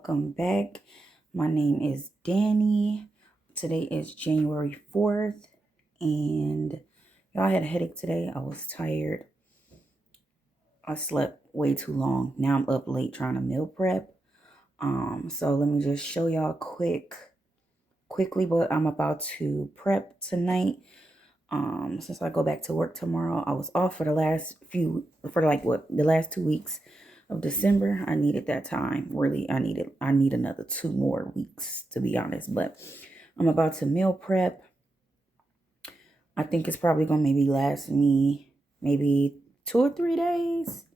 welcome back. My name is Danny. Today is January 4th, and y'all, I had a headache today. I was tired. I slept way too long. Now I'm up late trying to meal prep. So let me just show y'all quickly what I'm about to prep tonight. Since I go back to work tomorrow, I was off for the last 2 weeks of December. I needed that time. Really, I need another 2 more weeks, to be honest. But I'm about to meal prep. I think it's probably gonna maybe last me maybe 2 or 3 days.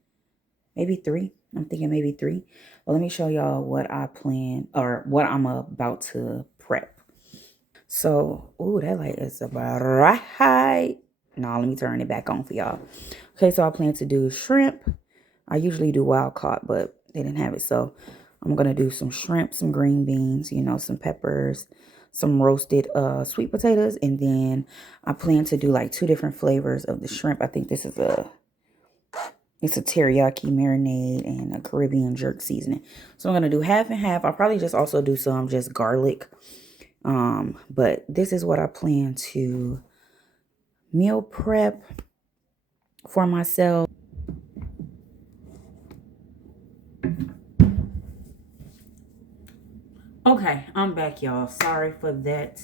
Maybe 3. I'm thinking maybe 3. Well, let me show y'all what I plan or what I'm about to prep. So, ooh, that light is about right. No, let me turn it back on for y'all. Okay, so I plan to do shrimp. I usually do wild caught, but they didn't have it. So I'm going to do some shrimp, some green beans, some peppers, some roasted sweet potatoes. And then I plan to do like 2 different flavors of the shrimp. I think this is it's a teriyaki marinade and a Caribbean jerk seasoning. So I'm going to do half and half. I'll probably just also do some just garlic. But this is what I plan to meal prep for myself. Okay, I'm back, y'all. Sorry for that.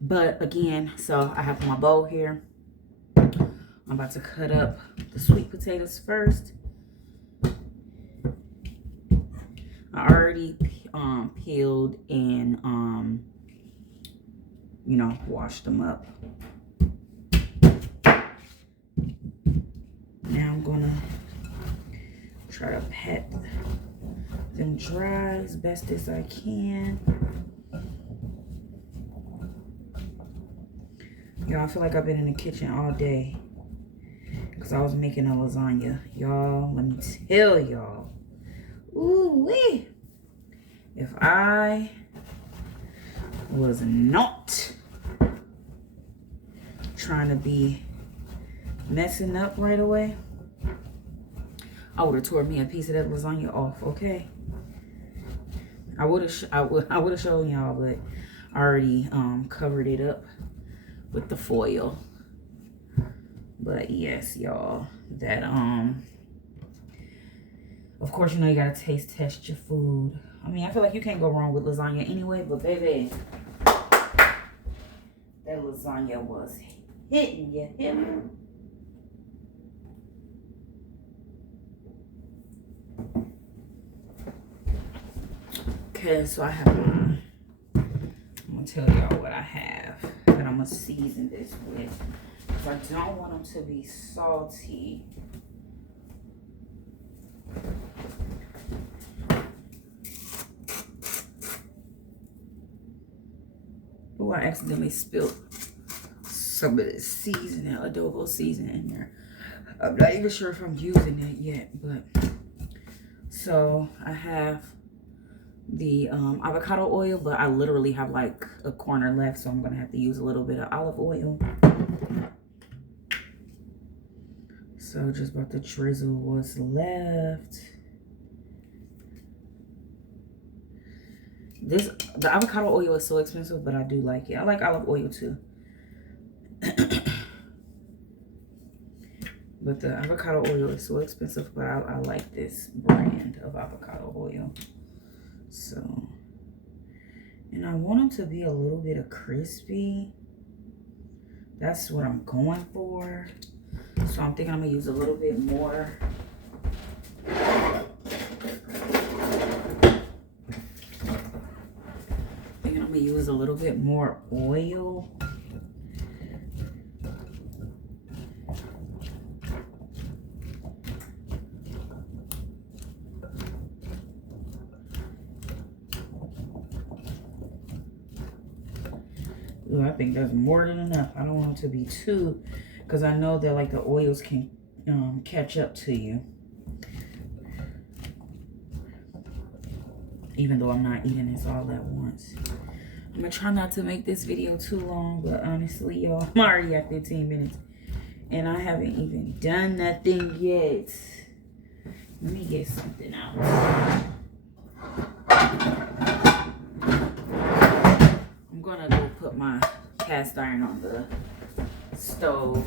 But again, so I have my bowl here. I'm about to cut up the sweet potatoes first. I already peeled and washed them up. Now I'm gonna try to pat them dry as best as I can. Y'all, I feel like I've been in the kitchen all day because I was making a lasagna. Y'all, let me tell y'all. Ooh-wee. If I was not trying to be messing up right away, I would have tore me a piece of that lasagna off, okay? I would have shown y'all, but I already covered it up with the foil. But yes, y'all, that of course, you gotta test your food. I mean, I feel like you can't go wrong with lasagna anyway, but baby, that lasagna was hitting you, him. Okay, so I have I'm gonna tell y'all what I have that I'm gonna season this with. Because I don't want them to be salty. Oh, I accidentally spilled some of this seasoning, adobo seasoning in there. I'm not even sure if I'm using it yet, but so I have the avocado oil, but I literally have like a corner left, so I'm gonna have to use a little bit of olive oil. So just about to drizzle what's left. The avocado oil is so expensive, but I do like it. I like olive oil too. But the avocado oil is so expensive, but I like this brand of avocado oil. So, and I want them to be a little bit of crispy. That's what I'm going for. So I'm thinking I'm gonna use a little bit more. I'm gonna use a little bit more oil. Ooh, I think that's more than enough. I don't want it to be too, because I know that like the oils can catch up to you. Even though I'm not eating this all at once. I'm gonna try not to make this video too long, but honestly, y'all, I'm already at 15 minutes and I haven't even done nothing yet. Let me get something out. put my cast iron on the stove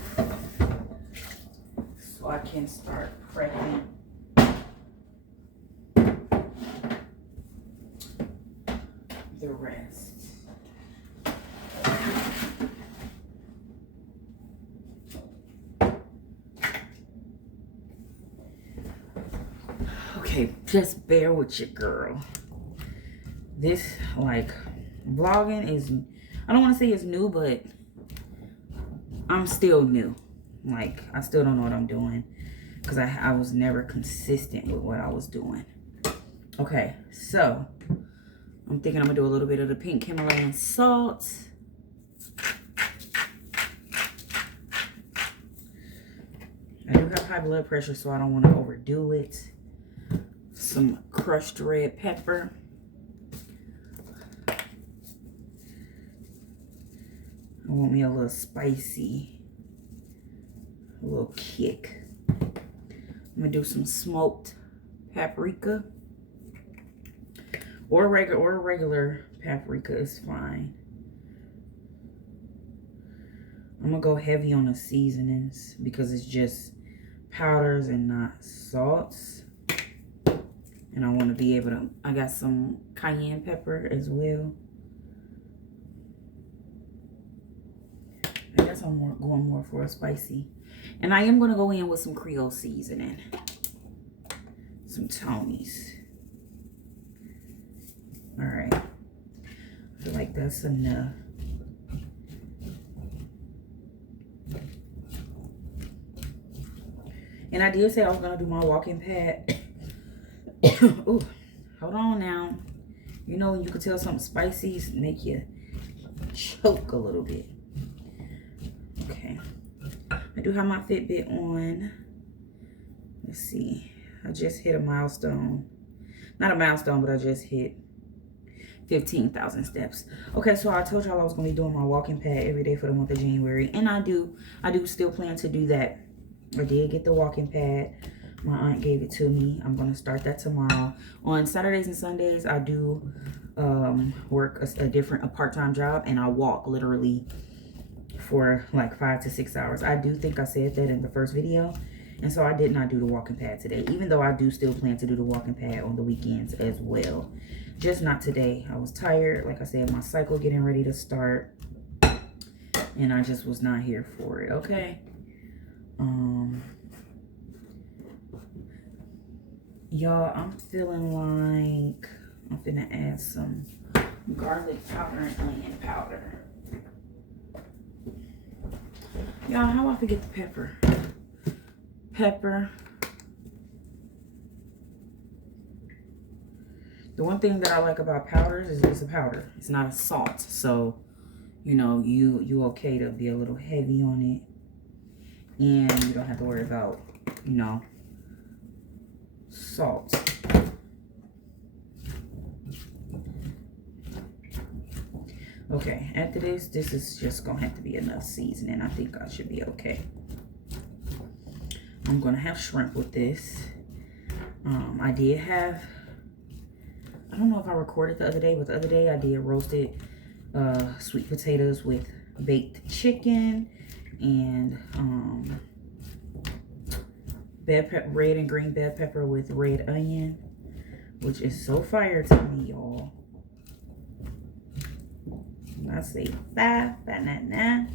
so I can start prepping the rest. Okay, just bear with your girl. This, like, vlogging is, I don't want to say it's new, but I'm still new. Like, I still don't know what I'm doing because I was never consistent with what I was doing. Okay, so I'm thinking I'm gonna do a little bit of the pink Himalayan salt. I do have high blood pressure, so I don't want to overdo it. Some crushed red pepper. I want me a little spicy, a little kick. I'm gonna do some smoked paprika, or regular paprika is fine. I'm gonna go heavy on the seasonings because it's just powders and not salts. And I want to be able to, I got some cayenne pepper as well. I guess I'm going more for a spicy. And I am going to go in with some Creole seasoning. Some Tony's. Alright. I feel like that's enough. And I did say I was going to do my walking pad. Ooh, hold on now. You know when you can tell something spicy make you choke a little bit. Okay. I do have my Fitbit on. Let's see. I just hit a milestone. Not a milestone, but I just hit 15,000 steps. Okay, so I told y'all I was going to be doing my walking pad every day for the month of January. And I do still plan to do that. I did get the walking pad. My aunt gave it to me. I'm going to start that tomorrow. On Saturdays and Sundays, I do work a part-time job. And I walk literally for like 5 to 6 hours. I do think I said that in the first video. And so I did not do the walking pad today. Even though I do still plan to do the walking pad on the weekends as well. Just not today. I was tired. Like I said, my cycle getting ready to start. And I just was not here for it. Okay. Y'all, I'm feeling like I'm finna add some garlic powder and onion powder. Y'all, how I forget the pepper? Pepper. The one thing that I like about powders is it's a powder. It's not a salt. So, you know, you okay to be a little heavy on it. And you don't have to worry about, you know, salt. Okay, after this is just gonna have to be enough seasoning. I think I should be okay. I'm gonna have shrimp with this. I did have, I don't know if I recorded the other day, but the other day I did roasted sweet potatoes with baked chicken and red and green bell pepper with red onion, which is so fire to me, y'all. I say five, nah.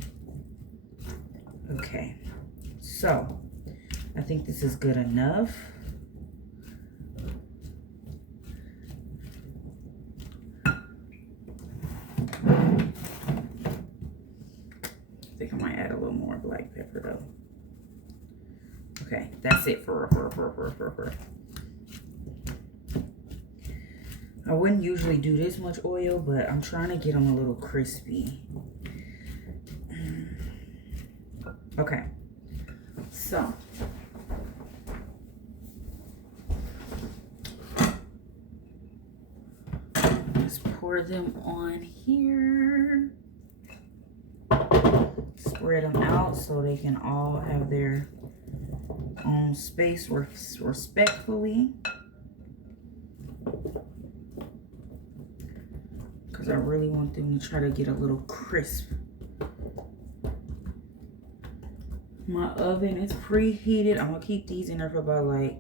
Okay, so I think this is good enough. I think I might add a little more black pepper though. Okay, that's it for. I wouldn't usually do this much oil, but I'm trying to get them a little crispy. Okay, so just pour them on here. Spread them out so they can all have their own space respectfully. because I really want them to try to get a little crisp. My oven is preheated. I'm gonna keep these in there for about like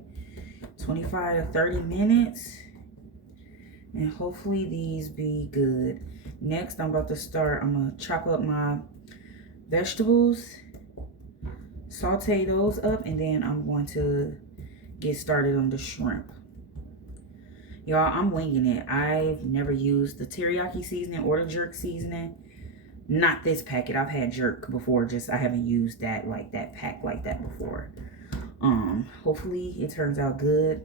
25 to 30 minutes. And hopefully these be good. Next, I'm about to start. I'm gonna chop up my vegetables, saute those up, and then I'm going to get started on the shrimp. Y'all, I'm winging it. I've never used the teriyaki seasoning or the jerk seasoning. Not this packet. I've had jerk before, just I haven't used that like that pack like that before. Hopefully it turns out good.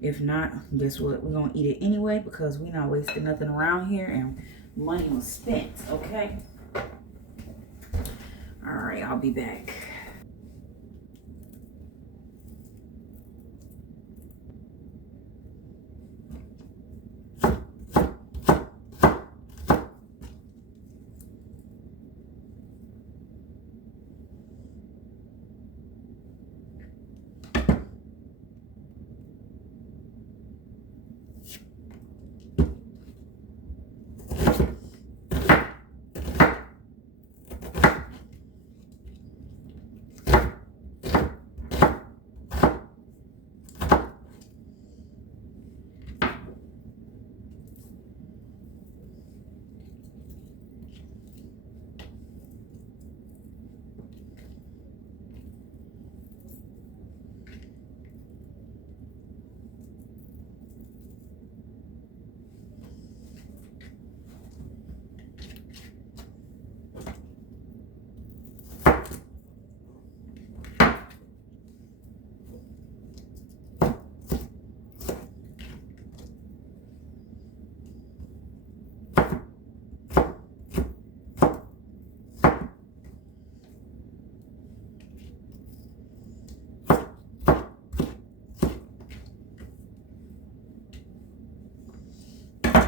If not, guess what? We're gonna eat it anyway because we're not wasting nothing around here and money was spent, okay? All right, I'll be back.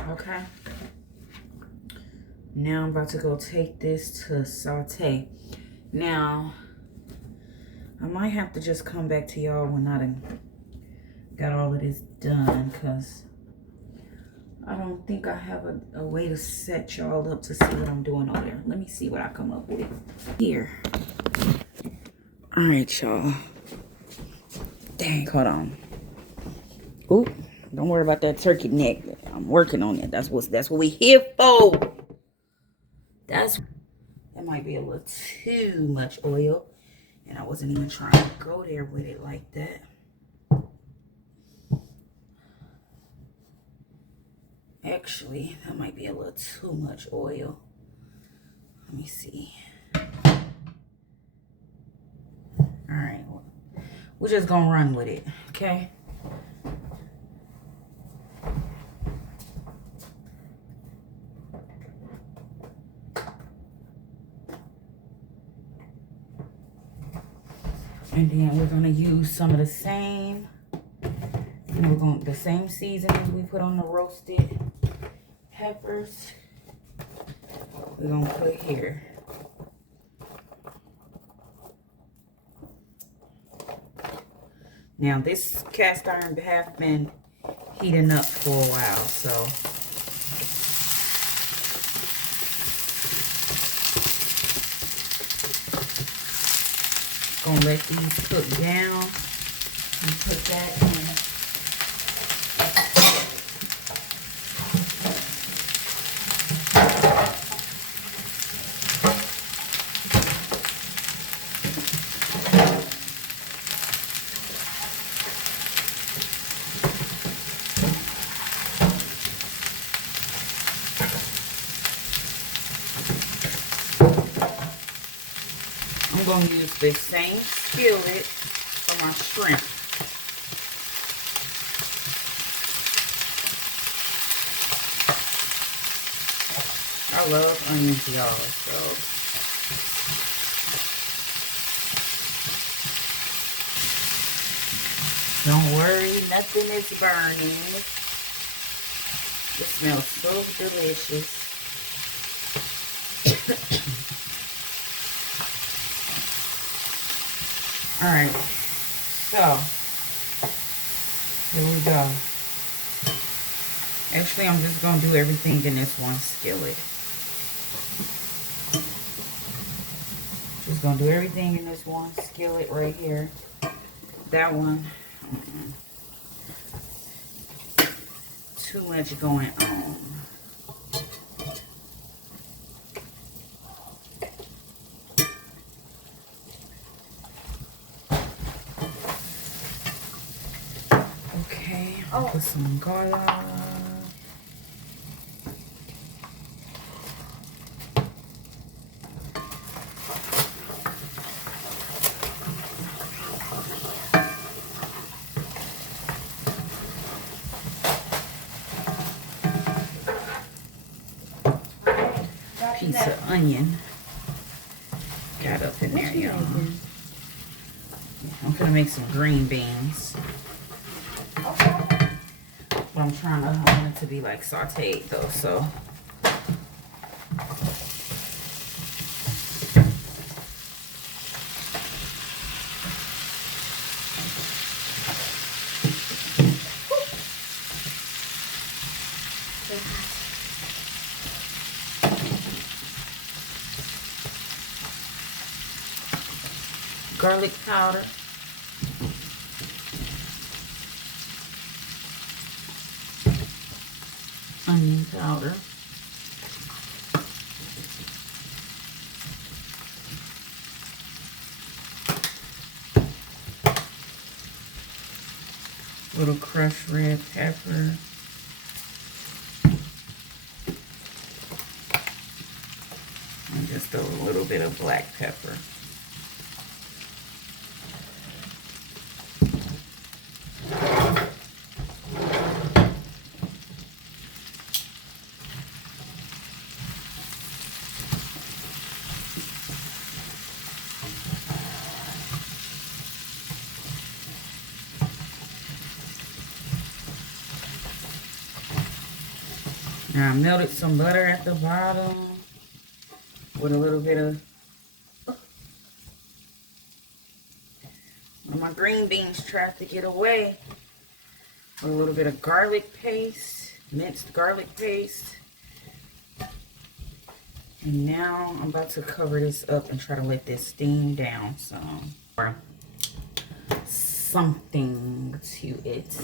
Okay. Now I'm about to go take this to saute. Now, I might have to just come back to y'all when I done got all of this done, because I don't think I have a way to set y'all up to see what I'm doing over there. Let me see what I come up with here. All right, y'all. Dang, hold on. Oop, don't worry about that turkey neck. I'm working on it. That's what we here for. That might be a little too much oil, and I wasn't even trying to go there with it like that. Actually, that might be a little too much oil. Let me see. All right, we're just gonna run with it, okay? And then we're gonna use some of the same, the same seasoning we put on the roasted peppers. We're gonna put here. Now this cast iron has been heating up for a while, so gonna let these cook down and put that in. I'm going to use the same skillet for my shrimp. I love onions, y'all, so don't worry, nothing is burning. It smells so delicious. All right, so here we go. Actually, I'm just going to do everything in this one skillet. Just going to do everything in this one skillet right here. That one, too much going on. Okay, I'll put some garlic. Piece of onion got up in there, y'all. I'm gonna make some green beans. But I want it to be like sauteed though, so. Garlic powder. Onion powder. Little crushed red pepper. And just a little bit of black pepper. Now I melted some butter at the bottom with a little bit of my green beans tried to get away. With a little bit of garlic paste, minced garlic paste. And now I'm about to cover this up and try to let this steam down some. Or something to it.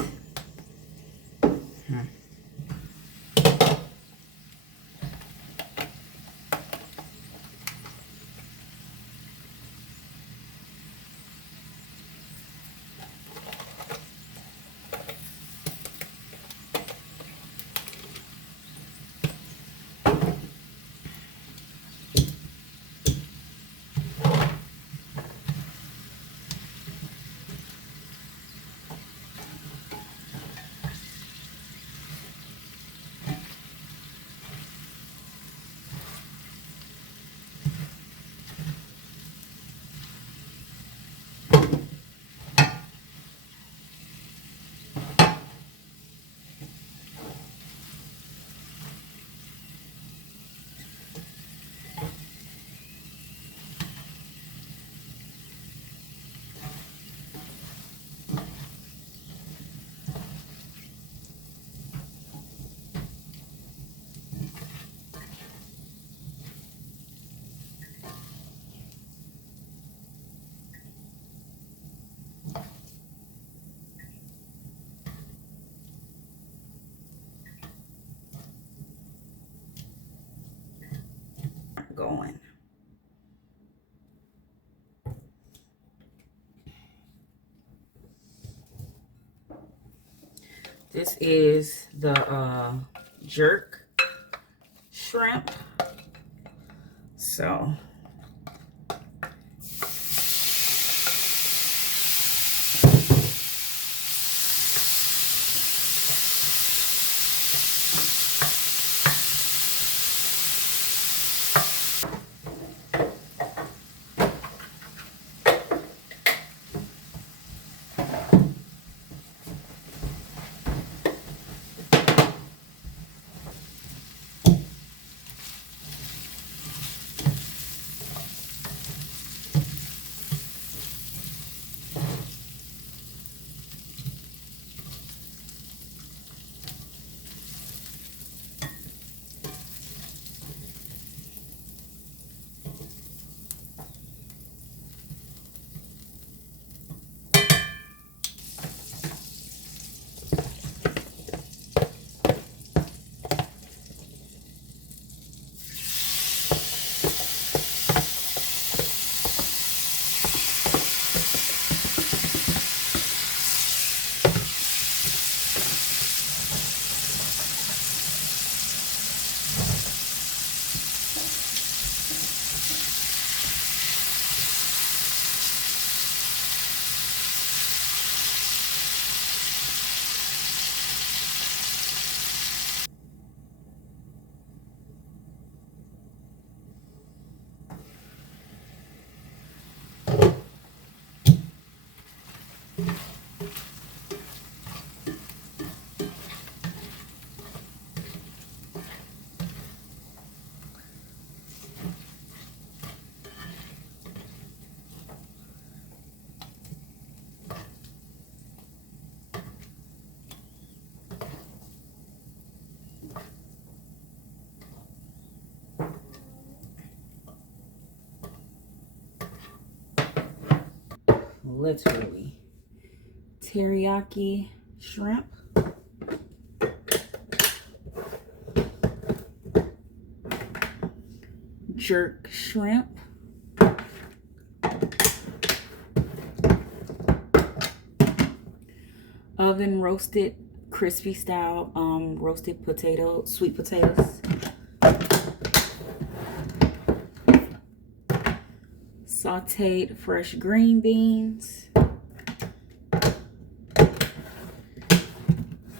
Going. This is the jerk shrimp. So literally. Teriyaki shrimp. Jerk shrimp. Oven roasted crispy style roasted potato, sweet potatoes. Sauteed fresh green beans.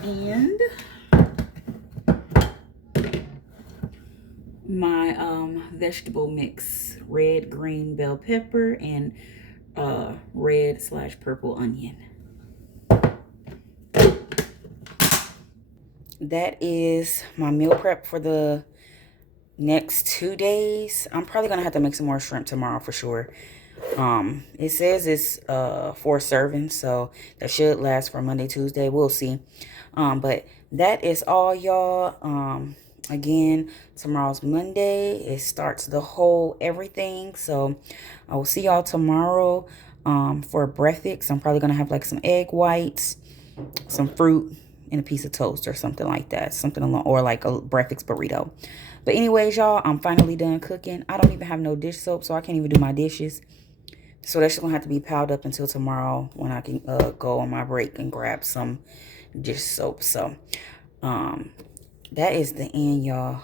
And my vegetable mix, red, green bell pepper, and red/purple onion. That is my meal prep for the next 2 days. I'm probably gonna have to make some more shrimp tomorrow for sure. It says it's 4 servings, so that should last for Monday, Tuesday. We'll see. But that is all, y'all. Again, tomorrow's Monday. It starts the whole everything. So I will see y'all tomorrow for breakfast. I'm probably gonna have like some egg whites, some fruit, and a piece of toast or something like that. Something along, or like a breakfast burrito. But anyways, y'all, I'm finally done cooking. I don't even have no dish soap, so I can't even do my dishes. So that's going to have to be piled up until tomorrow when I can go on my break and grab some dish soap. So that is the end, y'all.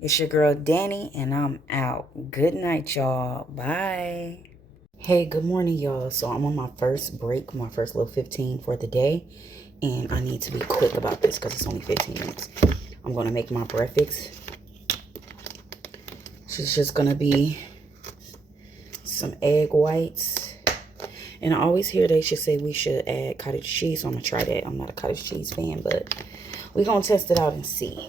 It's your girl, Danny, and I'm out. Good night, y'all. Bye. Hey, good morning, y'all. So I'm on my first break, my first little 15 for the day. And I need to be quick about this because it's only 15 minutes. I'm going to make my breakfast. It's just going to be some egg whites. And I always hear they should say we should add cottage cheese. So I'm going to try that. I'm not a cottage cheese fan, but we're going to test it out and see.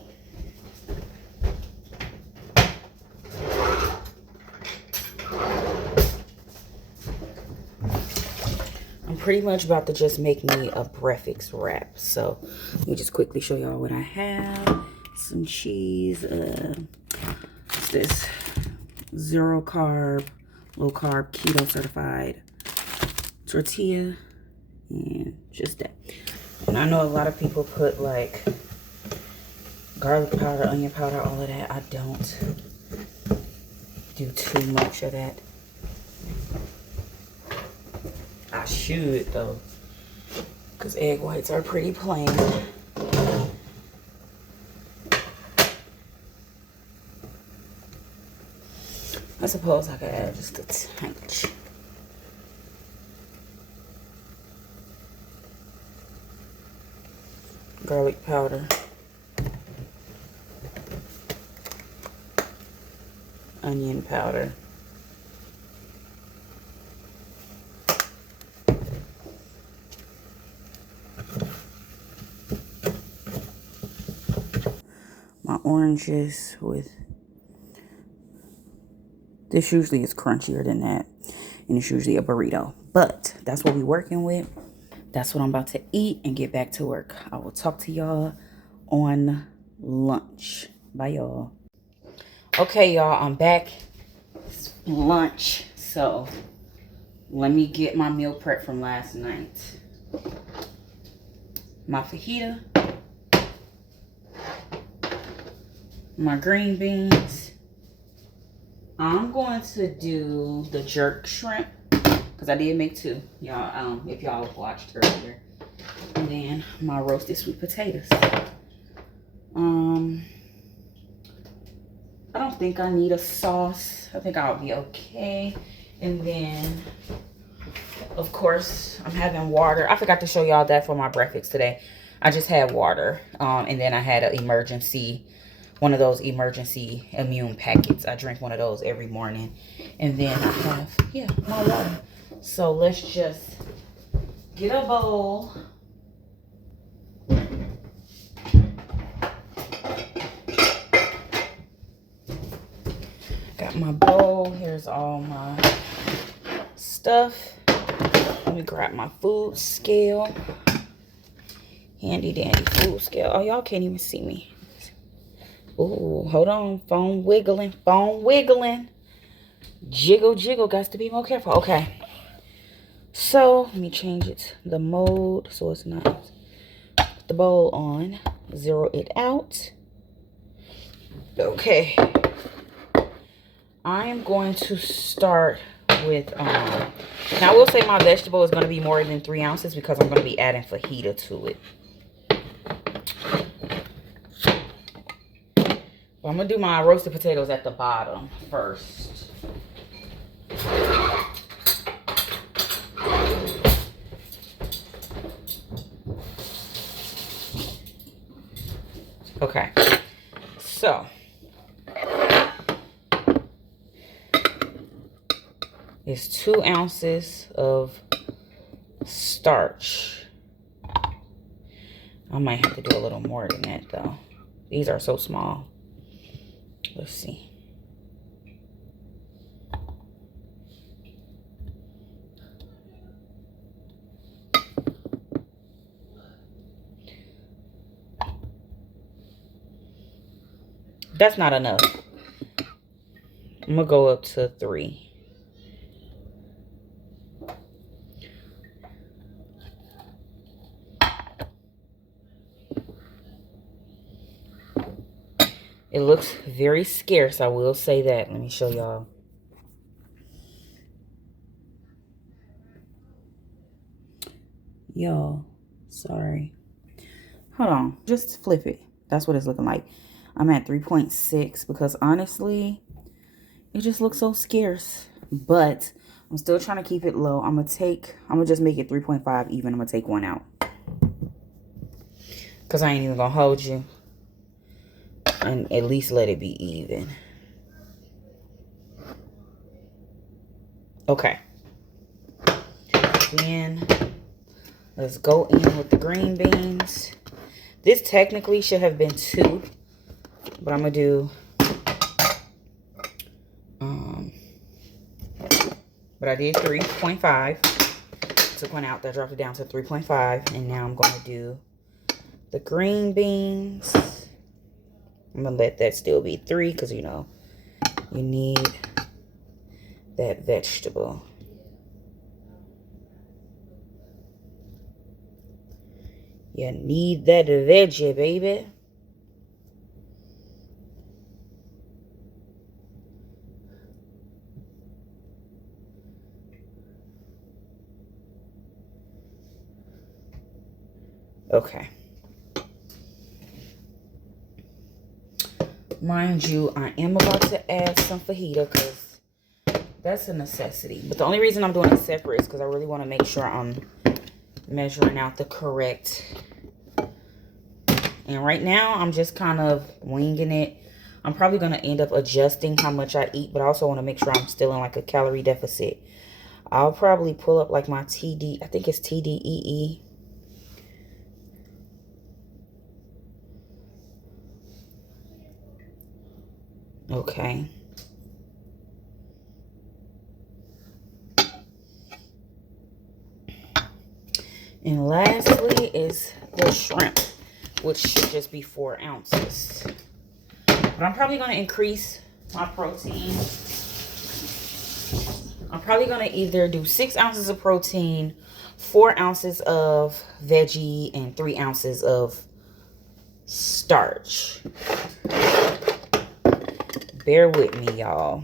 I'm pretty much about to just make me a breakfast wrap. So let me just quickly show y'all what I have. Some cheese. What's this? 0 carb, low carb, keto certified tortilla. And just that. And I know a lot of people put like garlic powder, onion powder, all of that. I don't do too much of that. I should though, because egg whites are pretty plain. I suppose I could add just a tinge. Garlic powder. Onion powder. My oranges with, this usually is crunchier than that, and it's usually a burrito, but that's what we're working with. That's what I'm about to eat and get back to work. I will talk to y'all on lunch. Bye, y'all. Okay, y'all, I'm back. It's lunch, so let me get my meal prep from last night. My fajita, my green beans. I'm going to do the jerk shrimp because I did make 2, y'all. If y'all watched earlier, and then my roasted sweet potatoes. I don't think I need a sauce. I think I'll be okay. And then, of course, I'm having water. I forgot to show y'all that for my breakfast today. I just had water, and then I had an emergency. One of those emergency immune packets. I drink one of those every morning. And then I have, yeah, my water. So let's just get a bowl. Got my bowl. Here's all my stuff. Let me grab my food scale. Handy dandy food scale. Oh, y'all can't even see me. Ooh, hold on. Phone wiggling. Phone wiggling. Jiggle, jiggle. Got to be more careful. Okay. So let me change it the mode so it's not. Put the bowl on, zero it out. Okay, I am going to start with now I will say my vegetable is going to be more than 3 ounces because I'm going to be adding fajita to it. But I'm going to do my roasted potatoes at the bottom first. Okay, so it's 2 ounces of starch. I might have to do a little more than that though. These are so small. Let's see. That's not enough. I'm gonna go up to 3. It looks very scarce, I will say that. Let me show y'all. Y'all, sorry. Hold on, just flip it. That's what it's looking like. I'm at 3.6 because honestly, it just looks so scarce. But I'm still trying to keep it low. I'm gonna just make it 3.5 even. I'm gonna take 1 out. Because I ain't even gonna hold you. And at least let it be even. Okay. Then let's go in with the green beans. This technically should have been 2. But I'm gonna do but I did 3.5. Took 1 out, that dropped it down to 3.5. And now I'm gonna do the green beans. I'm gonna let that still be 3 because you know you need that vegetable. You need that veggie, baby. Okay. Mind you, I am about to add some fajita because that's a necessity. But the only reason I'm doing it separate is because I really want to make sure I'm measuring out the correct. And right now, I'm just kind of winging it. I'm probably going to end up adjusting how much I eat, but I also want to make sure I'm still in like a calorie deficit. I'll probably pull up like my TD, I think it's TDEE. Okay. And lastly is the shrimp, which should just be 4 ounces. But I'm probably going to increase my protein. I'm probably going to either do 6 ounces of protein, 4 ounces of veggie, and 3 ounces of starch. Bear with me, y'all.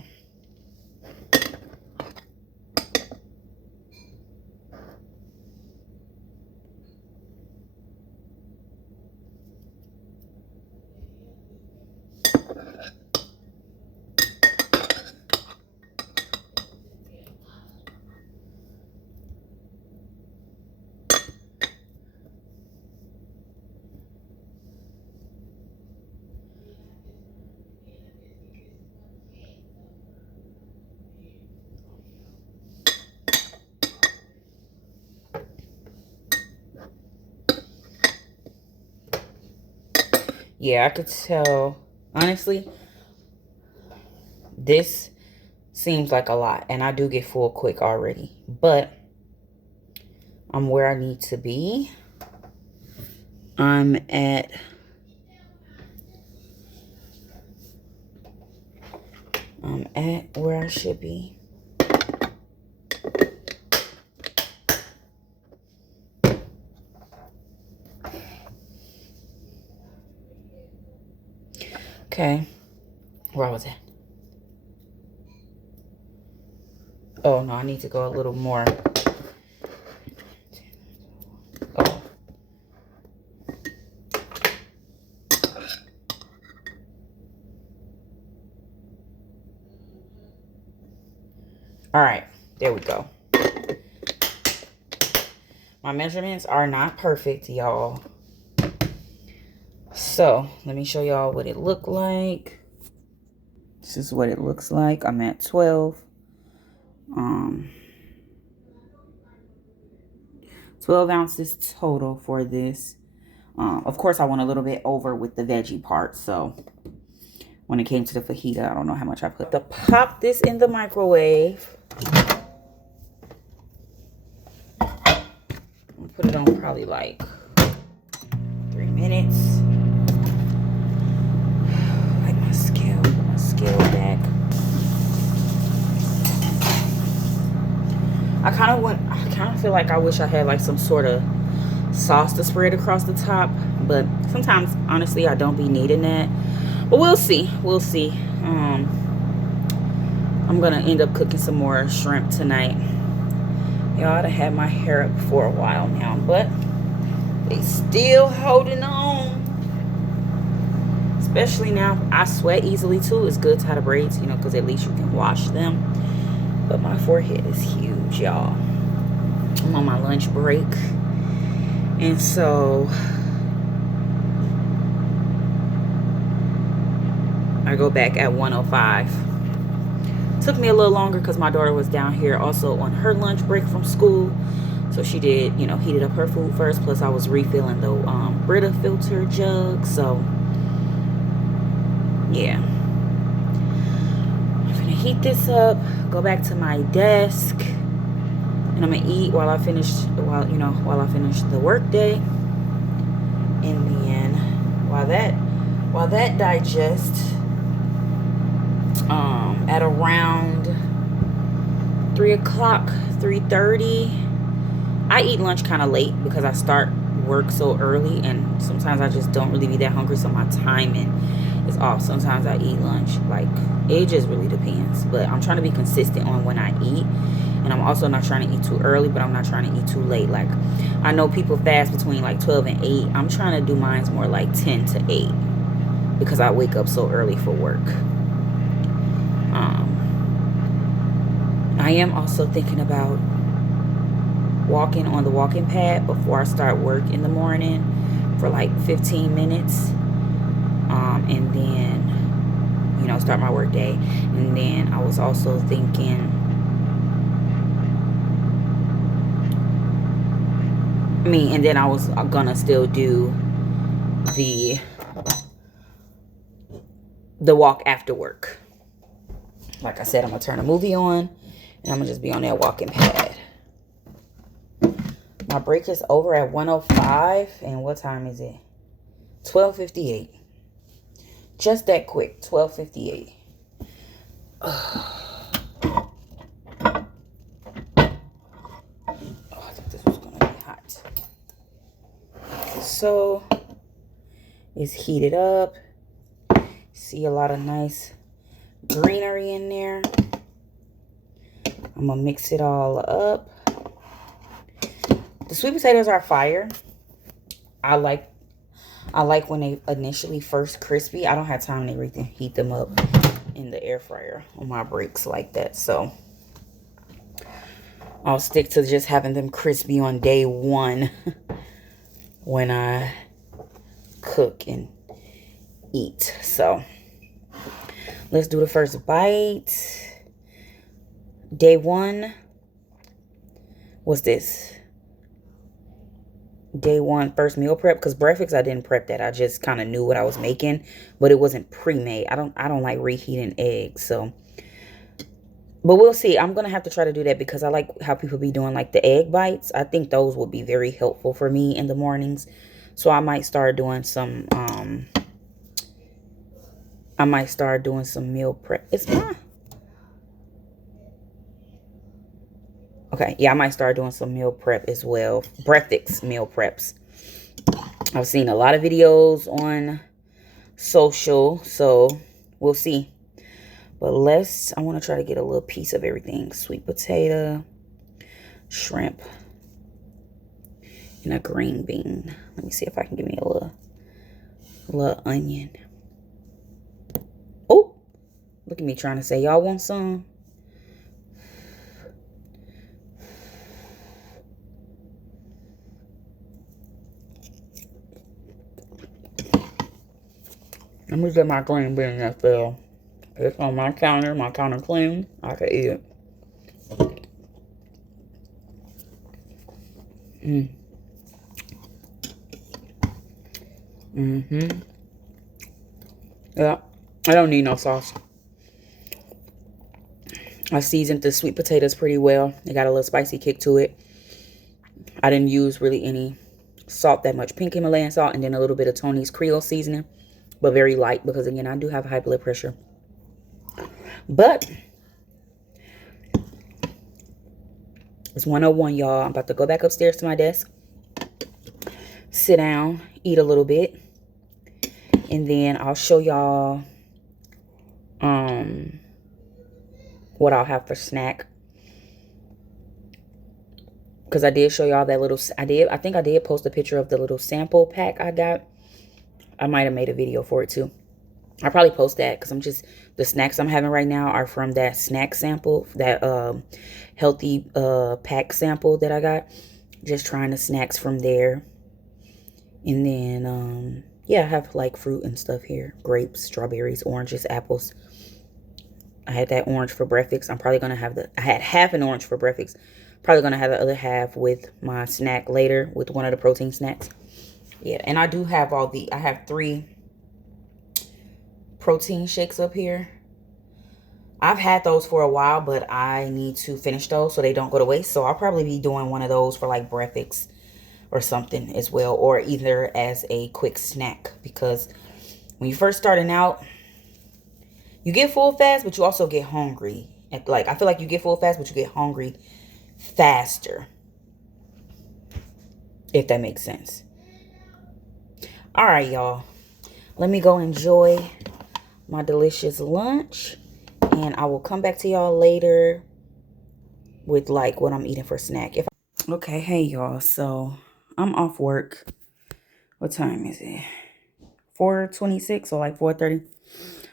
Yeah, I could tell, honestly, this seems like a lot. And I do get full quick already. But I'm where I need to be. I'm at where I should be. Okay. Where was it? Oh, no, I need to go a little more. Oh. All right, there we go. My measurements are not perfect, y'all. So, let me show y'all what it looked like. This is what it looks like. I'm at 12. 12 ounces total for this. Of course, I went a little bit over with the veggie part. So, when it came to the fajita, I don't know how much I put. To pop this in the microwave. I'll put it on probably like 3 minutes. Like my scale, put my scale back. I kind of feel like I wish I had like some sort of sauce to spread across the top, but sometimes honestly I don't be needing that. But we'll see. We'll see. I'm gonna end up cooking some more shrimp tonight. Y'all, I had my hair up for a while now, but they still holding on. Especially now, I sweat easily too. It's good to have the braids, you know, because at least you can wash them. But my forehead is huge, y'all. I'm on my lunch break. And so I go back at 1:05. Took me a little longer because my daughter was down here also on her lunch break from school. So she did, you know, heated up her food first. Plus I was refilling the Brita filter jug. So yeah. I'm gonna heat this up, go back to my desk, and I'm gonna eat while I finish the work day. And then while that digests, at around 3 o'clock, 3:30, I eat lunch kind of late because I start work so early, and sometimes I just don't really be that hungry, so my timing is off. Sometimes I eat lunch, like, it just really depends. But I'm trying to be consistent on when I eat, and I'm also not trying to eat too early, but I'm not trying to eat too late. Like, I know people fast between like 12 and 8. I'm trying to do mine's more like 10 to 8 because I wake up so early for work. I am also thinking about walking on the walking pad before I start work in the morning for like 15 minutes. And then, you know, start my work day. And then I was also thinking, and then I was gonna still do the walk after work. Like I said, I'm gonna turn a movie on and I'm gonna just be on that walking pad. My break is over at 1:05, and what time is it? 12:58. Just that quick, 12:58. Oh, I thought this was gonna be hot. So it's heated up. See a lot of nice greenery in there. I'm gonna mix it all up. The sweet potatoes are fire. I like when they initially first crispy. I don't have time to really heat them up in the air fryer on my breaks like that. So I'll stick to just having them crispy on day one when I cook and eat. So let's do the first bite. Day one. What's this? Day one, first meal prep. Because breakfast, I didn't prep that. I just kind of knew what I was making, but it wasn't pre-made. I don't like reheating eggs. So, but we'll see. I'm gonna have to try to do that because I like how people be doing like the egg bites. I think those will be very helpful for me in the mornings. So I might start doing some. I might start doing some meal prep. It's not. Okay, yeah, I might start doing some meal prep as well. Breakfast meal preps. I've seen a lot of videos on social. So we'll see. But I want to try to get a little piece of everything. Sweet potato, shrimp, and a green bean. Let me see if I can give me a little onion. Oh, look at me trying to say, y'all want some? Let me get my green bean that fell. It's on my counter clean. I can eat it. Mm-hmm. Yeah, I don't need no sauce. I seasoned the sweet potatoes pretty well. It got a little spicy kick to it. I didn't use really any salt that much. Pink Himalayan salt and then a little bit of Tony's Creole seasoning. But very light because, again, I do have high blood pressure. But it's 1:01, y'all. I'm about to go back upstairs to my desk. Sit down. Eat a little bit. And then I'll show y'all what I'll have for snack. Because I did show y'all that little, I think I did post a picture of the little sample pack I got. I might have made a video for it too. I'll probably post that because the snacks I'm having right now are from that snack sample, that healthy pack sample that I got. Just trying the snacks from there. And then, yeah, I have like fruit and stuff here. Grapes, strawberries, oranges, apples. I had that orange for breakfast. I'm probably going to have I had half an orange for breakfast. Probably going to have the other half with my snack later with one of the protein snacks. Yeah, and I do have I have 3 protein shakes up here. I've had those for a while, but I need to finish those so they don't go to waste. So I'll probably be doing one of those for like breakfast or something as well, or either as a quick snack, because when you first starting out, you get full fast, but you also get hungry. Like, I feel like you get full fast, but you get hungry faster, if that makes sense. All right, y'all. Let me go enjoy my delicious lunch, and I will come back to y'all later with like what I'm eating for snack. Okay, hey y'all. So I'm off work. What time is it? 4:26 or like 4:30.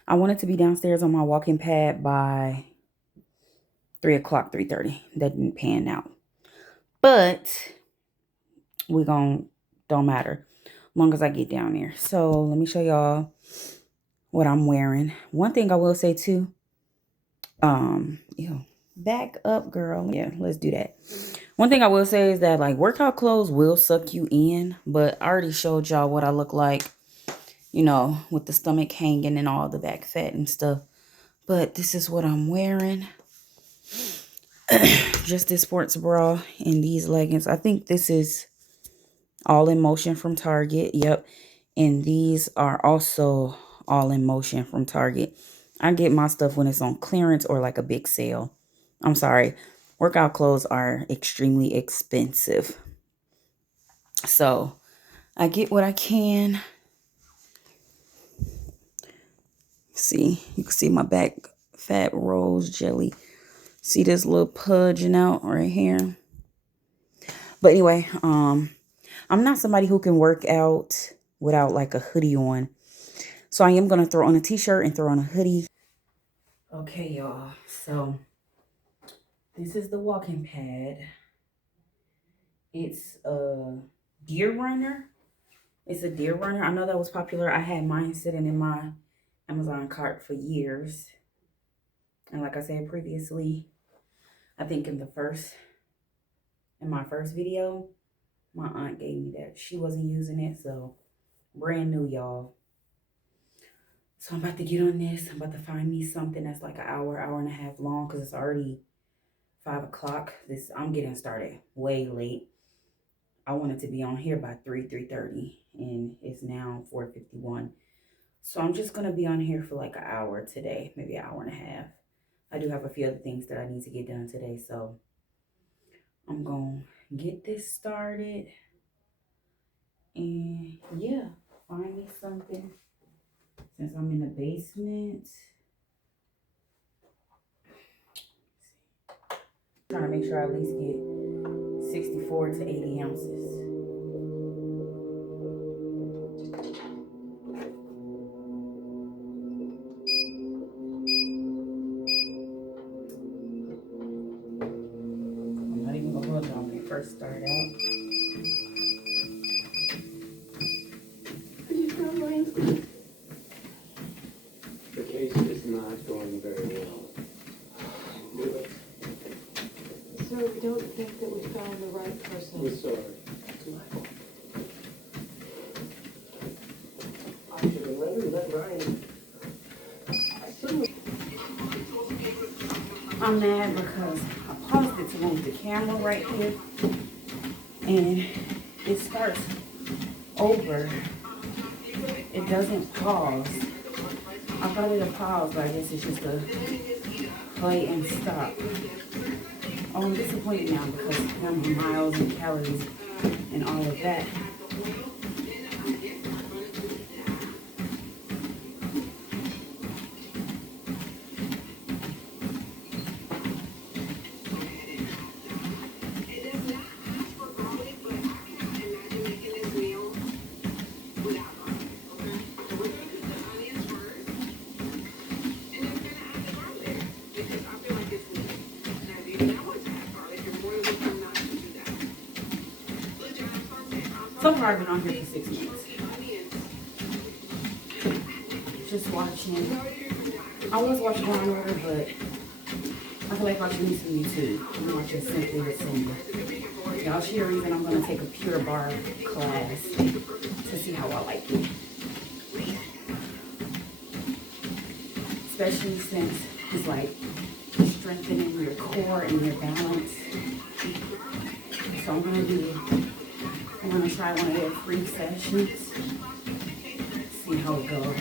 I wanted to be downstairs on my walking pad by 3 o'clock, 3:30. That didn't pan out. But don't matter. Long as I get down there. So let me show y'all what I'm wearing. One thing I will say too. Ew, back up, girl. Yeah, let's do that. One thing I will say is that like workout clothes will suck you in, but I already showed y'all what I look like, you know, with the stomach hanging and all the back fat and stuff. But this is what I'm wearing. Just this sports bra and these leggings. I think this is All in Motion from Target. Yep. And these are also All in Motion from Target. I get my stuff when it's on clearance or like a big sale. I'm sorry. Workout clothes are extremely expensive. So I get what I can. See, you can see my back fat rose jelly. See this little pudging out right here. But anyway, I'm not somebody who can work out without like a hoodie on. So I am going to throw on a t-shirt and throw on a hoodie. Okay, y'all. So this is the walking pad. It's a deer runner. It's a deer runner. I know that was popular. I had mine sitting in my Amazon cart for years. And like I said previously, I think in my first video, my aunt gave me that. She wasn't using it, so brand new, y'all. So I'm about to get on this. I'm about to find me something that's like an hour and a half long because it's already 5 o'clock. I'm getting started way late. I wanted to be on here by 3:30, and it's now 4:51. So I'm just going to be on here for like an hour today, maybe an hour and a half. I do have a few other things that I need to get done today, so I'm going to get this started. And yeah, find me something Since I'm in the basement, trying to make sure I at least get 64 to 80 ounces. I'm not even gonna hold y'all when they first start out. The case is not going very well. Sir, we don't think that we found the right person. We're sorry. It's my fault. I should have let Ryan. I'm mad because I paused it to move the camera right here, and it starts over. It doesn't pause. I thought it'd pause, but I guess it's just a play and stop. Oh, I'm disappointed now because now my miles and calories and all of that. So far, I've been on here for 6 minutes. Just watching. I was watching Law and Order, but I feel like watching me some YouTube. I'm watching Simply with Cindy. Y'all, she the reason I'm going to take a Pure Barre class to see how I like it. Especially since it's like strengthening your core and your balance. So I'm going to try one of their free sessions. See how it goes.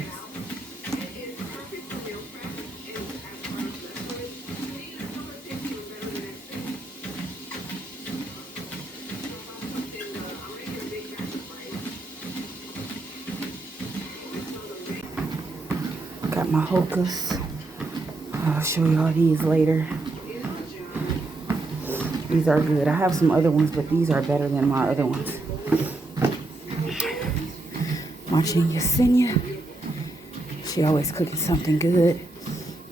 Got my Hokas. I'll show y'all these later. These are good. I have some other ones, but these are better than my other ones. Watching Yesenia. She always cooking something good.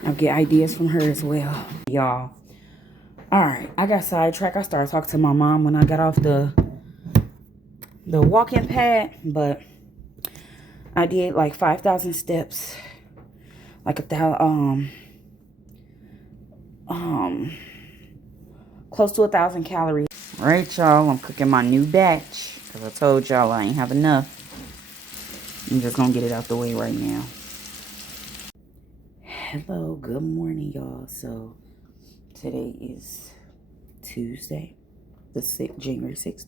I'll get ideas from her as well. Y'all. Alright, I got sidetracked. I started talking to my mom when I got off the walking pad, but I did like 5,000 steps. Like close to 1,000 calories. All right, y'all, I'm cooking my new batch because I told y'all I ain't have enough. I'm just gonna get it out the way right now. Hello, good morning, y'all. So today is Tuesday, January 6th.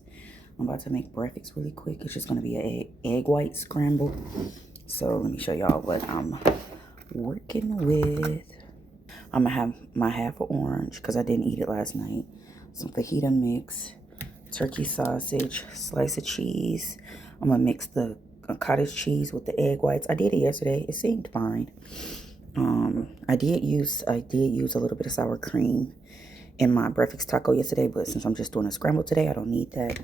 I'm about to make breakfast really quick. It's just gonna be an egg white scramble. So let me show y'all what I'm working with. I'm gonna have my half of orange because I didn't eat it last night. Some fajita mix, turkey sausage, slice of cheese. I'm gonna mix the cottage cheese with the egg whites. I did it yesterday. It seemed fine. I did use a little bit of sour cream in my breakfast taco yesterday, but since I'm just doing a scramble today, I don't need that.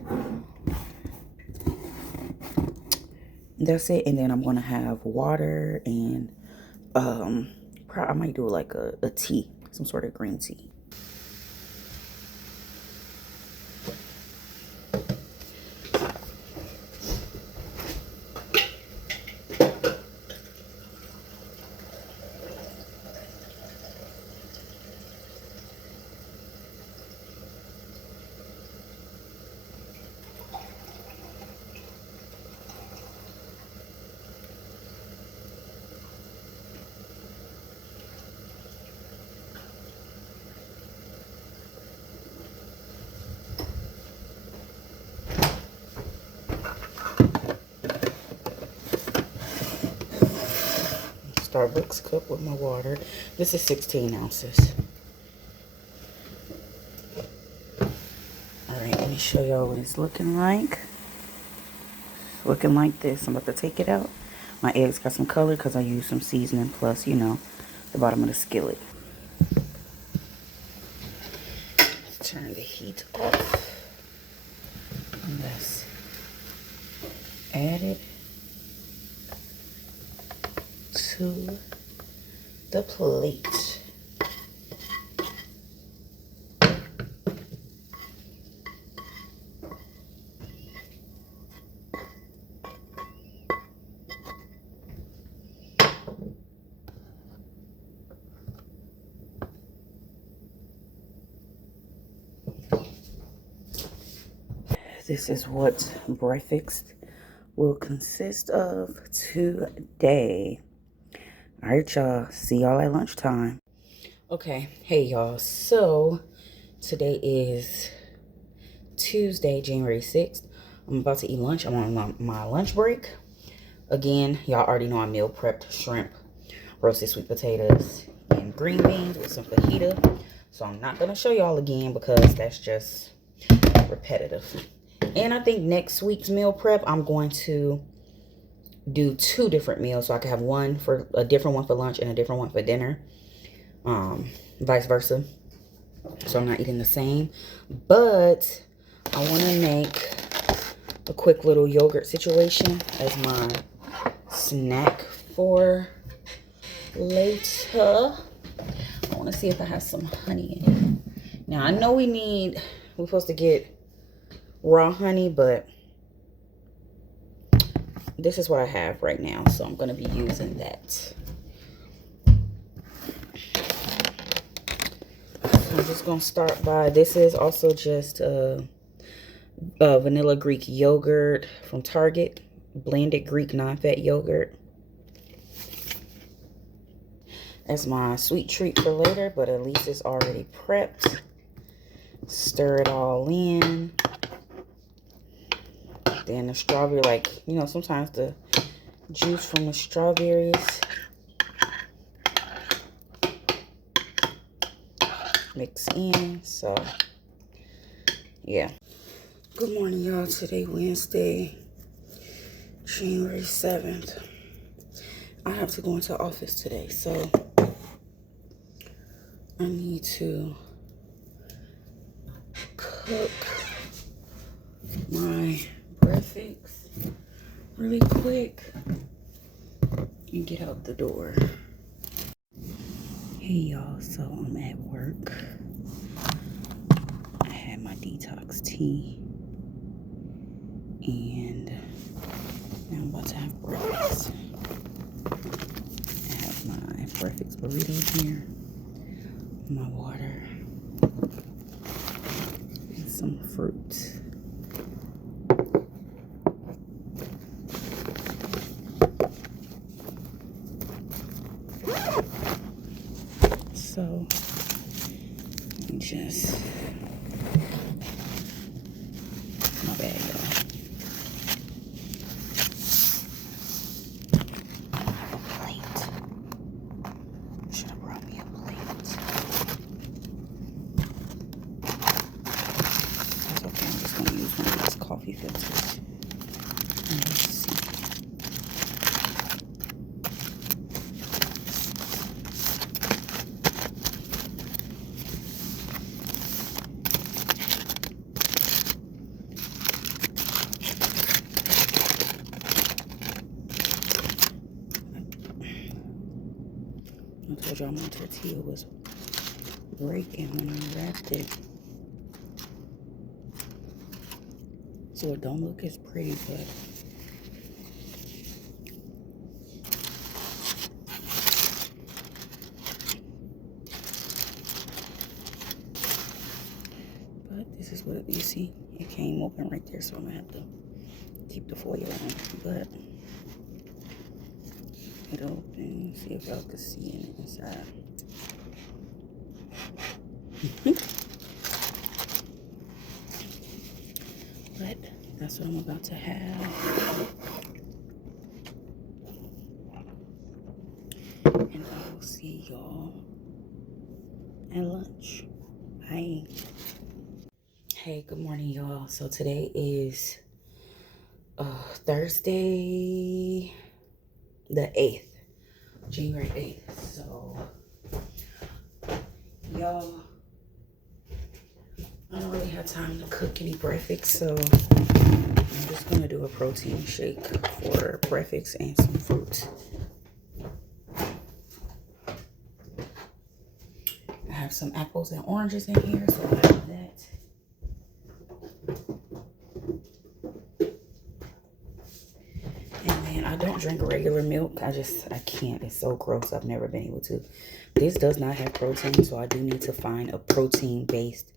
That's it. And then I'm gonna have water and I might do like a tea, some sort of green tea. Starbucks cup with my water. This is 16 ounces. Alright, let me show y'all what it's looking like. It's looking like this. I'm about to take it out. My eggs got some color because I used some seasoning plus, you know, the bottom of the skillet. Turn the heat off. And let's add it to the plate. This is what breakfast will consist of today. All right, y'all. See y'all at lunchtime. Okay. Hey, y'all. So today is Tuesday, January 6th. I'm about to eat lunch. I'm on my lunch break. Again, y'all already know I meal prepped shrimp, roasted sweet potatoes, and green beans with some fajita. So I'm not going to show y'all again because that's just repetitive. And I think next week's meal prep, I'm going to do 2 different meals. So I can have a different one for lunch and a different one for dinner. Vice versa. So I'm not eating the same. But I want to make a quick little yogurt situation as my snack for later. I want to see if I have some honey in it. Now, I know we're supposed to get raw honey, but this is what I have right now, so I'm going to be using that. I'm just going to start by, this is also just vanilla Greek yogurt from Target, blended Greek non-fat yogurt. That's my sweet treat for later, but at least it's already prepped. Stir it all in. Then the strawberry, like, you know, sometimes the juice from the strawberries mix in. So yeah. Good morning, y'all. Today Wednesday, January 7th. I have to go into office today, so I need to cook my breakfast really quick and get out the door. Hey y'all, so I'm at work. I had my detox tea and now I'm about to have breakfast. I have my breakfast burrito here, my water, and some fruit. So, let me just, my bad, y'all. Plate. Should have brought me a plate. That's okay, I'm just gonna use one of these coffee filters. And let's see. I told y'all my tortilla was breaking when I wrapped it. So it don't look as pretty, but this is what you see. It came open right there, so I'm gonna have to keep the foil on. But it open. See if y'all can see in the inside. But that's what I'm about to have. And I will see y'all at lunch. Bye. Hey, good morning, y'all. So today is Thursday, the 8th, January 8th. So, y'all, I don't really have time to cook any breakfast, so I'm just gonna do a protein shake for breakfast and some fruit. I have some apples and oranges in here, so I have that. And then I don't drink regular milk. I can't. It's so gross. I've never been able to. This does not have protein, so I do need to find a plant-based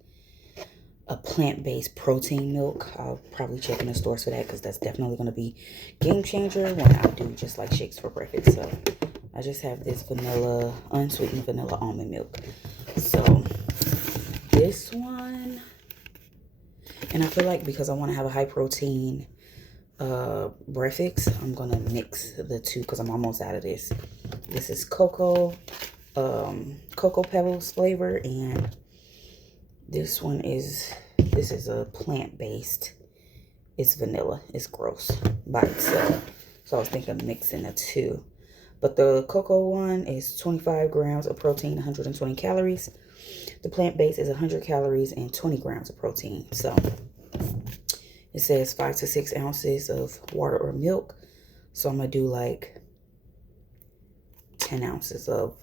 protein milk. I'll probably check in the stores for that because that's definitely going to be game changer when I do just like shakes for breakfast. So I just have this unsweetened vanilla almond milk. So this one, and I feel like because I want to have a high protein breakfast, I'm gonna mix the two because I'm almost out of this. This is cocoa pebbles flavor, and this is a plant-based. It's vanilla. It's gross by itself, so I was thinking of mixing the two. But the cocoa one is 25 grams of protein, 120 calories. The plant-based is 100 calories and 20 grams of protein. So it says 5 to 6 ounces of water or milk. So I'm going to do like 10 ounces of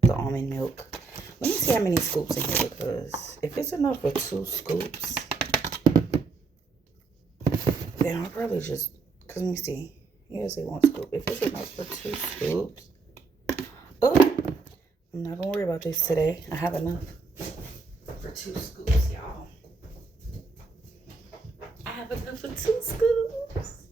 the almond milk. Let me see how many scoops in here, because if it's enough for 2 scoops, then I'll probably just, because let me see. Yeah, say 1 scoop. If it's enough for 2 scoops, oh, I'm not going to worry about this today. I have enough for 2 scoops, y'all. I have enough for 2 scoops.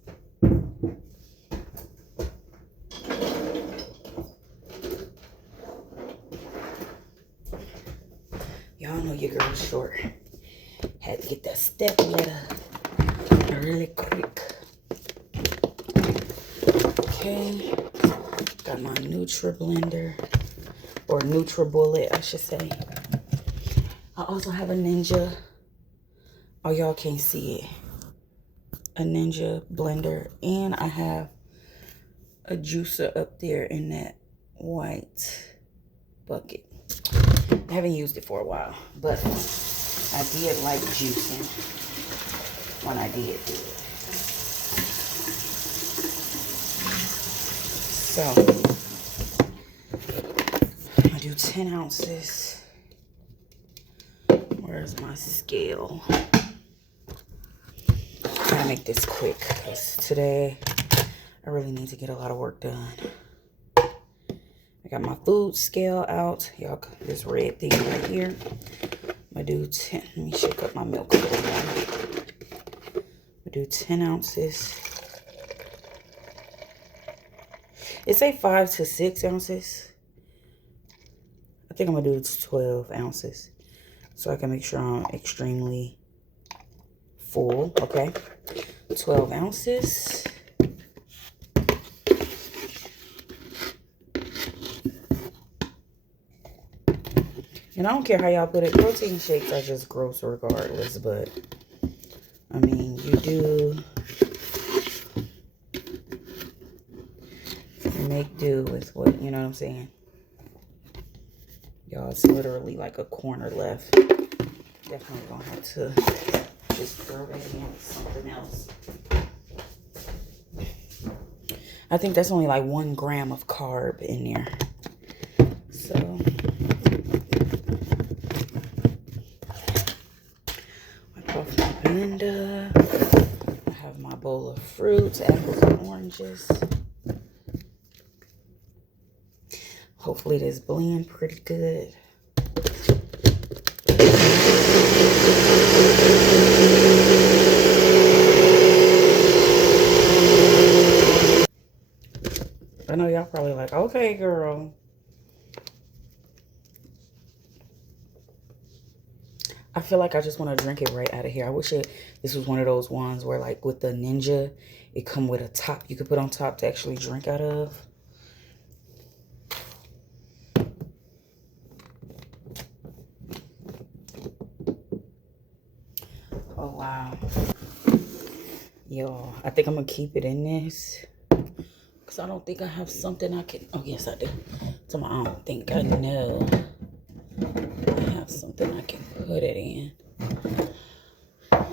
Y'all know your girl's short. Had to get that step ladder really quick. Okay. Got my NutriBlender, or NutriBullet, I should say. I also have a Ninja. Oh, y'all can't see it. A Ninja blender, and I have a juicer up there in that white bucket. I haven't used it for a while, but I did like juicing when I did do it. So I do 10 ounces. Where's my scale? I gotta make this quick because today I really need to get a lot of work done. I got my food scale out. Y'all, this red thing right here. I'm gonna do 10. Let me shake up my milk a little more. I'm gonna do 10 ounces. It say 5 to 6 ounces. I think I'm gonna do 12 ounces so I can make sure I'm extremely full. Okay, 12 ounces. And I don't care how y'all put it. Protein shakes are just gross regardless, but I mean, you do make do with what, you know what I'm saying? Y'all, it's literally like a corner left. Definitely gonna have to just throw that in with something else. I think that's only like 1 gram of carb in there. So wipe off my blender. I have my bowl of fruits, apples and oranges. Hopefully this blend pretty good. I know y'all probably like, okay, girl. I feel like I just want to drink it right out of here. I wish this was one of those ones where, like, with the Ninja, it come with a top you could put on top to actually drink out of. Oh, wow. Y'all, I think I'm going to keep it in this Because I don't think I have something I can... Oh, yes, I do. So I don't think I know. I have something I can put it in. I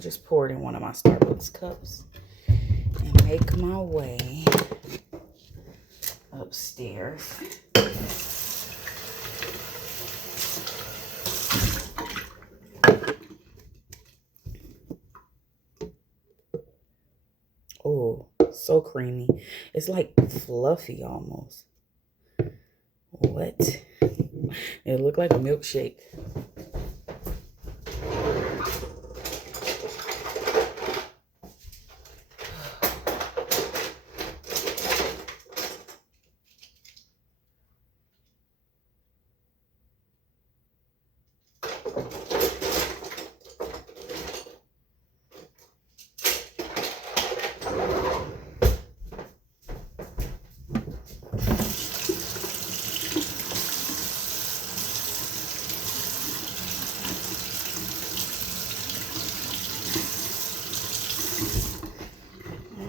just pour it in one of my Starbucks cups and make my way upstairs. Oh, so creamy. It's like fluffy almost. What? It looked like a milkshake.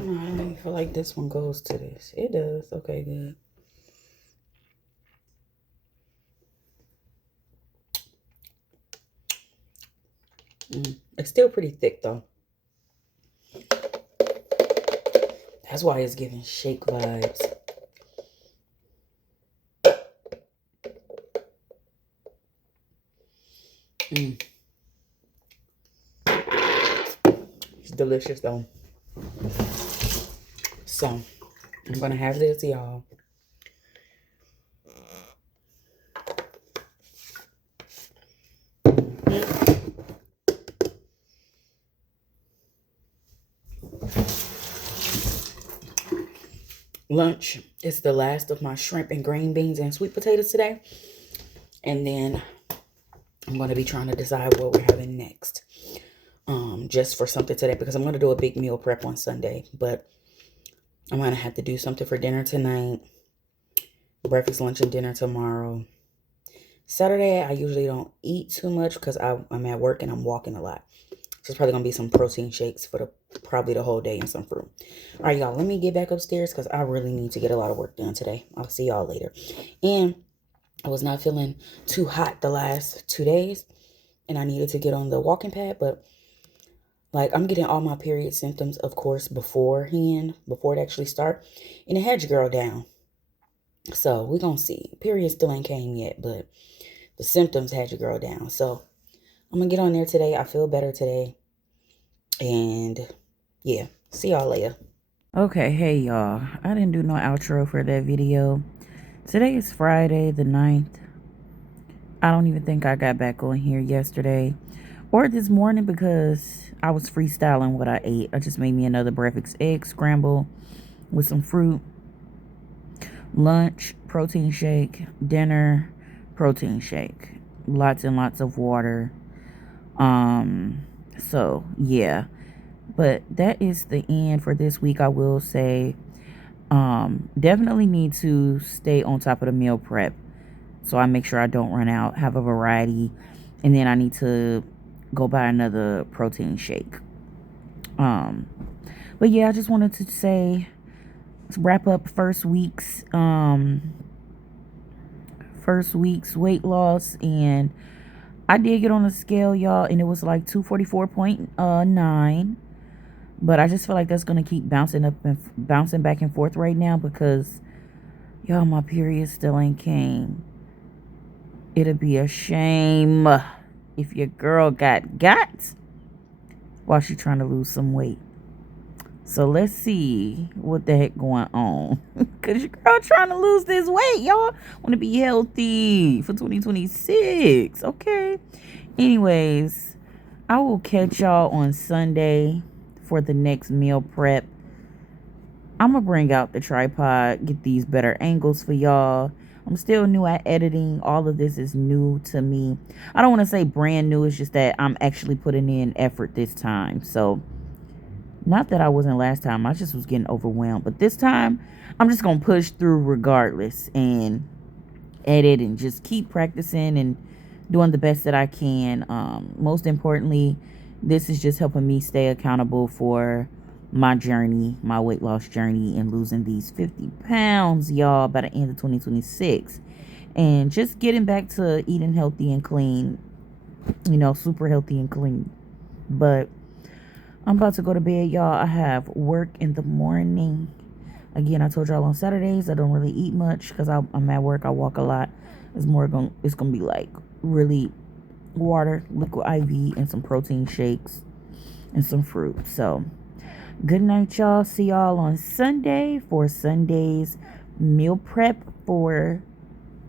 I don't feel like this one goes to this. It does. Okay, good. It's still pretty thick though. That's why it's giving shake vibes. It's delicious though. So I'm gonna have this, y'all. Lunch is the last of my shrimp and green beans and sweet potatoes today. And then I'm going to be trying to decide what we're having next. Just for something today, because I'm going to do a big meal prep on Sunday. But I'm going to have to do something for dinner tonight. Breakfast, lunch, and dinner tomorrow. Saturday, I usually don't eat too much because I'm at work and I'm walking a lot. So it's probably going to be some protein shakes for probably the whole day and some fruit. All right, y'all, let me get back upstairs because I really need to get a lot of work done today. I'll see y'all later. And I was not feeling too hot the last 2 days, and I needed to get on the walking pad, but like I'm getting all my period symptoms, of course, beforehand, before it actually start, and it had your girl down. So we're going to see. Period still ain't came yet, but the symptoms had your girl down. So I'm going to get on there today. I feel better today. And yeah, see y'all later. Okay, hey y'all. I didn't do no outro for that video. Today is Friday the 9th. I don't even think I got back on here yesterday or this morning because I was freestyling what I ate. I just made me another breakfast egg scramble with some fruit. Lunch, protein shake. Dinner, protein shake. Lots and lots of water. So yeah, but that is the end for this week. I will say, definitely need to stay on top of the meal prep so I make sure I don't run out, have a variety, and then I need to go buy another protein shake. But yeah, I just wanted to say, to wrap up first week's weight loss, and I did get on the scale, y'all, and it was like 244.9. But I just feel like that's gonna keep bouncing up and bouncing back and forth right now because, y'all, my period still ain't came. It'll be a shame if your girl got while she trying to lose some weight. So let's see what the heck going on. Because your girl trying to lose this weight, y'all. Want to be healthy for 2026. Okay. Anyways, I will catch y'all on Sunday for the next meal prep. I'm going to bring out the tripod, get these better angles for y'all. I'm still new at editing. All of this is new to me. I don't want to say brand new. It's just that I'm actually putting in effort this time. So, not that I wasn't last time. I just was getting overwhelmed. But this time, I'm just going to push through regardless and edit and just keep practicing and doing the best that I can. Most importantly, this is just helping me stay accountable for my journey, my weight loss journey, and losing these 50 pounds, y'all, by the end of 2026. And just getting back to eating healthy and clean, super healthy and clean. But I'm about to go to bed, y'all. I have work in the morning. Again, I told y'all on Saturdays I don't really eat much because I'm at work. I walk a lot. It's gonna be like really water, liquid IV, and some protein shakes and some fruit. So good night, y'all. See y'all on Sunday for Sunday's meal prep for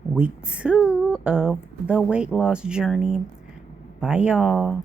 week 2 of the weight loss journey. Bye, y'all.